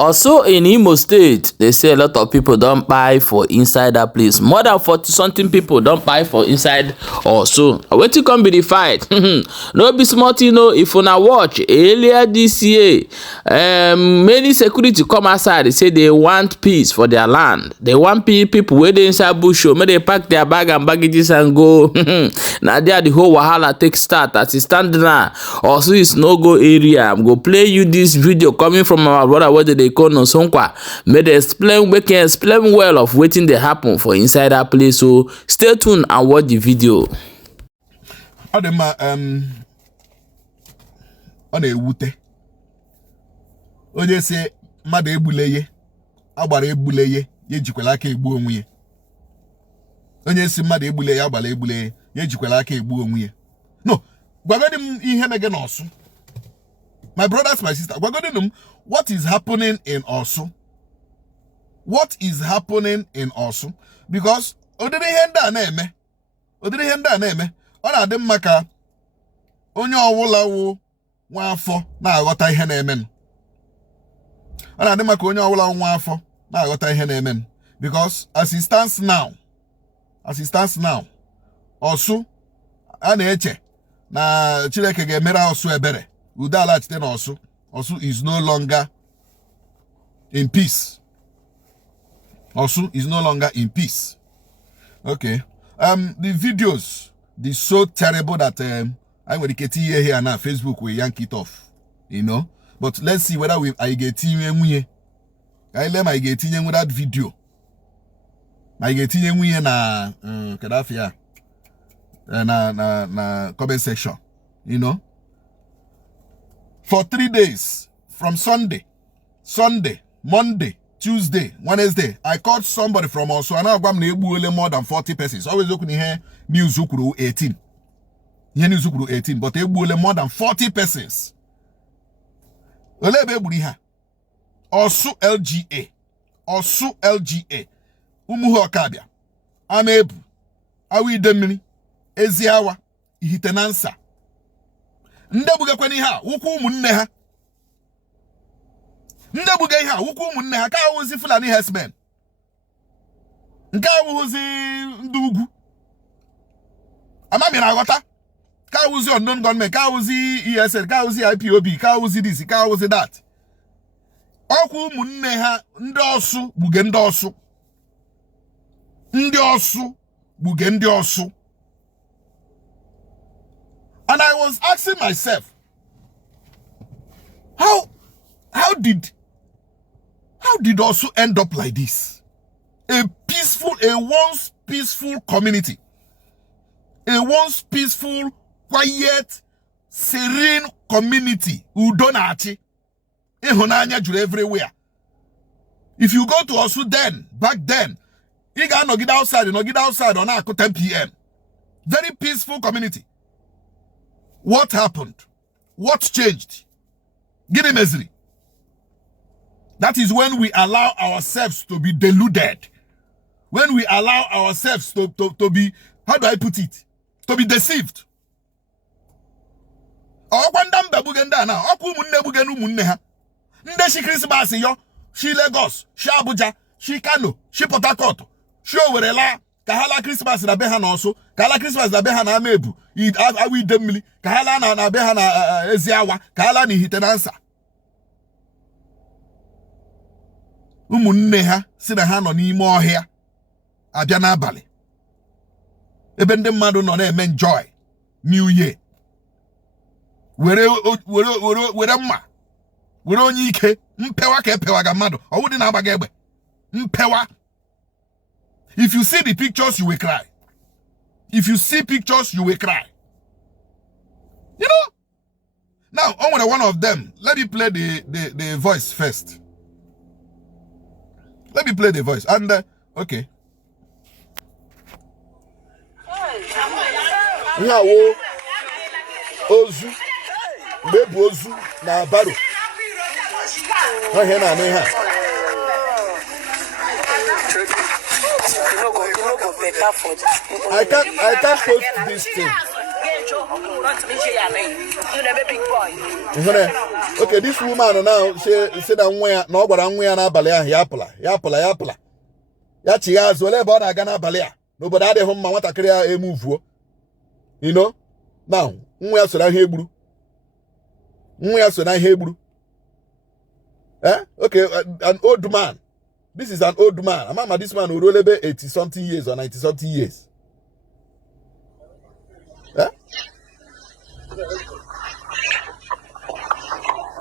Also in Imo State, they say a lot of people don't buy for inside that place. More than 40-something people don't buy for inside also. Wetin come be the fight? No be small thing, no. If una watch earlier this year, many security come outside. They say they want peace for their land. They want people where they inside bush, may they pack their bag and baggages and go. Now there the whole wahala take start. As it stand now, also is no go area. I'm go play you this video coming from our brother where they call no sonkwa. May they explain, we can explain well of waiting they happen for inside that place. So stay tuned and watch the video. Adema on a wute. Oje se mada ebuleye, agbara ebuleye, ye jikwela aka egbu onwe ye. Onye si mada ebuleye agbara ebuleye, ye jikwela aka egbu onwe ye. No, gwagodi m ihe mege na Orsu. My brothers, my sister, gwagodi m what is happening in Orsu? What is happening in Orsu? Because odiri henda na-eme. Odiri henda na-eme. Ọ na-adị mma ka onye ọwụla wụ nwa afọ na-aghọta ihe na-eme. Ọ na-adị mma ka onye ọwụla wụ nwa afọ na-aghọta ihe na-eme. Because as it stands now, Orsu a na-eche na Chineke ga-emere Orsu ebere. Udo alaghachite na Orsu. Orsu is no longer in peace. Orsu is no longer in peace. Okay. The videos, they're so terrible that I'm going to get here now. Facebook will yank it off, you know. But let's see whether I get in. I let my get in with that video. I get in na Kadafia na comment section, you know. For 3 days, from Sunday, Monday, Tuesday, Wednesday, I called somebody from Orsu. And now more than 40 persons. Always looking here, news 18. Here news 18, but they more than 40 persons. Orsu LGA. Orsu LGA. Umuhu Akabia. Amebu. Awi Demini. Eziawa. Ihitenansa. Ndabuga kweni ha, wuku umunne ha. Ndabuga ha, wuku umunne ha, ka wuzi Fulani herdsmen. Nka wuzi ndugu. Ama mi na-aghọta. Ka wuzi unknown gunmen, ka wuzi ESN, ka wuzi IPOB, ka wuzi this, ka wuzi that. Ọkwa umunne ha, ndị Orsu buge ndị Orsu. Ndị Orsu buge ndị Orsu. And I was asking myself, how did Orsu end up like this? A once peaceful community, a once peaceful, quiet, serene community. Udonachi, ehonanya juru everywhere. If you go to Orsu back then, you gotta get outside on 10 p.m. Very peaceful community. What happened? What changed? Give him Ezri. That is when we allow ourselves to be deluded. When we allow ourselves to be, how do I put it? To be deceived. She Christmas yo, she Lagos, she Abuja, she Kano, she Port Harcourt, she Owerela. Kahala Christmas na beha na Orsu, kahala Christmas na beha na Amebu, awi Demili, kahala na beha na Eziawa, kahala ni Ihitenansa. Umunne ha si na ha nọ n'ime ọhịa abịa n'abalị. Ebe ndị mmadụ nọ na-eme enjoy New Year. Were mma, were onye ike, mpewa ka epewa ga mmadụ, ọwụ dị na-agbaga egbe. Mpewa. If you see the pictures, you will cry. If you see pictures, you will cry. You know? Now, on one of them, let me play the voice first. Let me play the voice. And, okay. Nyawo Ozu Bebu Ozu na Baro. I can't post this thing. Okay, this woman now said that nwa na ogwara nwa ya na abali ahụ ya apụla ya chi ya azụ ole ebe ọ na-aga n'abalị a n'obodo adịghị mma nwatakịrị ya emuvuo, you know. Now nwa ya so na ihe egburu okay, an old man. This is an old man. Amama, this man will roll about 80 something years or 90 something years.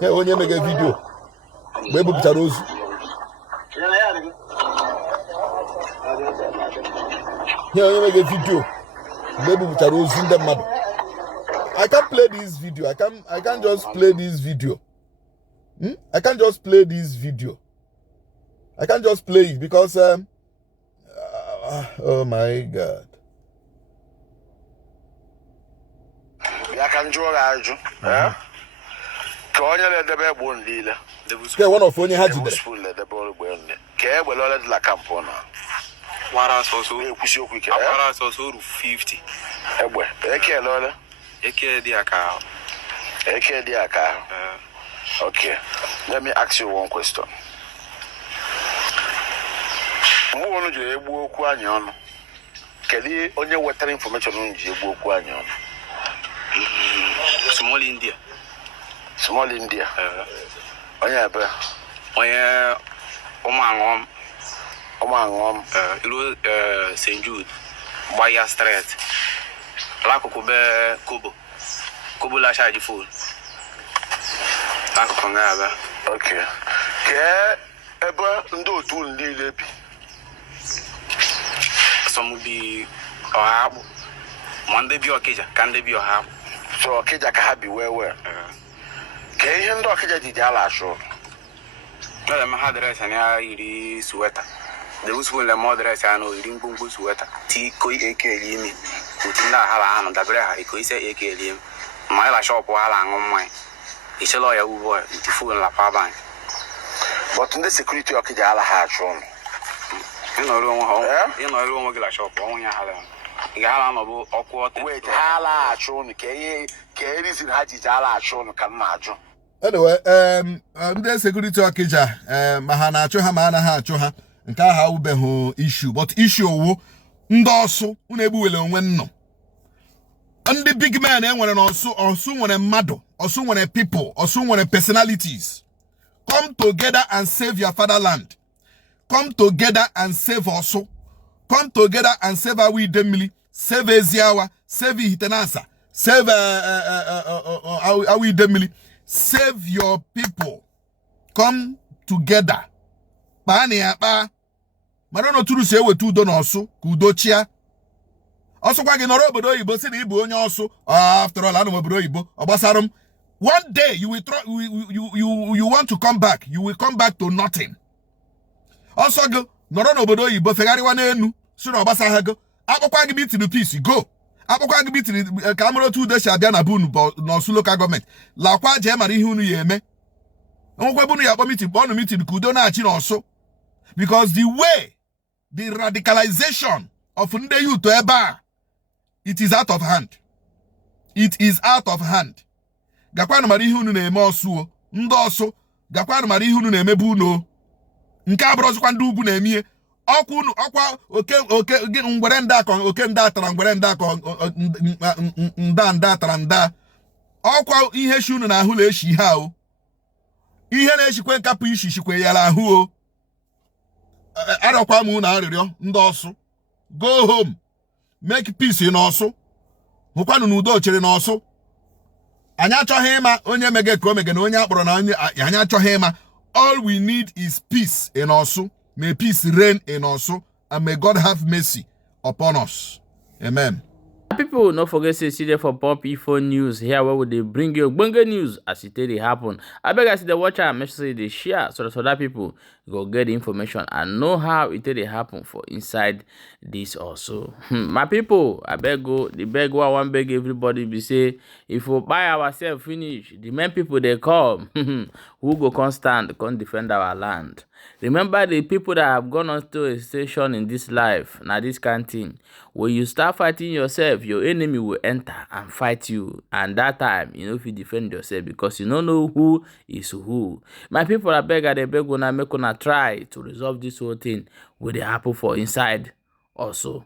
Yeah, when you make a video, baby Pitaros. Yeah, when you make a video, baby Pitaros in the mud. I can't play this video. I can't just play this video. I can't just play this video. I can't just play it because oh my God. Ya kan jora aju. Ka onye le debe egbo ndile. Ke one of onye ha jidere. Le debe egbo ndile. Ke egbe lole de la campona. Wara so ekusi okwu ke. Wara so 50. Egbe. Eke lole. Eke di aka. Eke di aka. Okay. Let me ask you one question. Mgbe onu ji egbu okwu anya ọnụ. Kedu onye wetara information onu ji egbu okwu anya ọnụ? Small India. Onye ebe. Onye ụmụaṅụm ilu St. Jude Gbaya Street. L'akụkụ be Kobo la charge phone. L'akụkụ nga ebe. Okay. Ke ebe ndị otu niile bi. Some be Ọhagbụ. Ma ndị bi Ọkịja ka ndị bi Ọhagbụ. So Ọkịja ka ha bi wee. Ke ihe ndị Ọkịja ji ala ashụ. Ele ma ha dress anya iri suweta. De usbu le mo dress ano iri mgbumgbu suweta. Ti koi ekeli imi. Utinda hala anu dabere ha iko ise ekeli imi. Ma ila shop hala angu mmai. Ichelo ya ubo ti fu la pa ban. But ndị security Ọkịja ala ha ashụ. Ino ru nwo ho. Ino ru nwo gila shop onwo nya hala. Igala no bu okwo. Wait, hala ashụ ni ke reason ha ji ala ashụ no ka ma ajụ. Anyway, ndị security Ọkịja ma ha na-achụ ha ma anaghị achụ ha nke aha ubeghị issue, but issue owu ndị Ọsụ unu egbuwele onwe nnọ. Ndị big men enwere na Ọsụ nwere mmadụ, Ọsụ nwere people, Ọsụ nwere personalities. Come together and save your fatherland. Come together and save Ọsụ. Come together and save Awi Idemmili, save Eziawa, save Ihitenansa, save Awi Idemmili. Save your people. Come together. Bani apa. Marono turu se wetu udo na Ọsụ ka udo chia. Ọsụ kwa gị nọrọ obodo oyibo si na ịbụ onye Ọsụ. After all, anụ obodo oyibo. Ọgbasarum. One day you will you want to come back. You will come back to nothing. Ọsọ gị nọrọ n'obodo oyibo fegharịwa n'enu. Si na ọgbasa go. Akpọkwa gị bitiri peace go. Akpọkwa gị bitiri ka amụrụ otu ude si abịa na bunu n'Ọsụ local government. Lakwa jee mara ihe unu ya eme. Onwekwe bunu ya akpọ meeting kpọọ meeting ka udo na-achị n'Ọsụ. Because the way, the radicalization of ndị youth ebe a, it is out of hand. It is out of hand. Gakwanụ mara ihe unu na-eme Ọsụ o. Ndị Ọsụ, gakwanụ mara ihe unu na-emebu unu. Nke abụrụzikwa ndị ugwu na-eme ọkwa oke ngwere ndị akọ oke ndị atara ngwere ndị akọ nda atara nda. Ọkwa ihe shi unu na-ahụ na-eshi ha o. Ihe na-eshikwe nkapụ ishishikwe ya ahụ o. Arọkwa m na arịrịọ ndị Ọsụ. Go home. Make peace in Ọsụ. Hụkwanụ n'udo chere n'Ọsụ. Anyị achọghị ịma onye mege ka o mege na onye akpọrọ na onye anyị achọghị ịma. All we need is peace in Ọsụ. May peace reign in Ọsụ, and may God have mercy upon us. Amen. People, no forget to see there for Pop Info News here where they bring you bunga news as it really happen. I beg I see the watcher and make sure they share so that people go get the information and know how it really happen for inside this also. My people, I beg go the beg I want beg everybody be say if we buy ourselves finish, the main people they come. who go come stand, come defend our land. Remember the people that have gone on to a station in this life, now this kind of thing. When you start fighting yourself, your enemy will enter and fight you. And that time, you know, if you defend yourself, because you don't know who is who. My people, I beg una make una try to resolve this whole thing with the happen for inside also.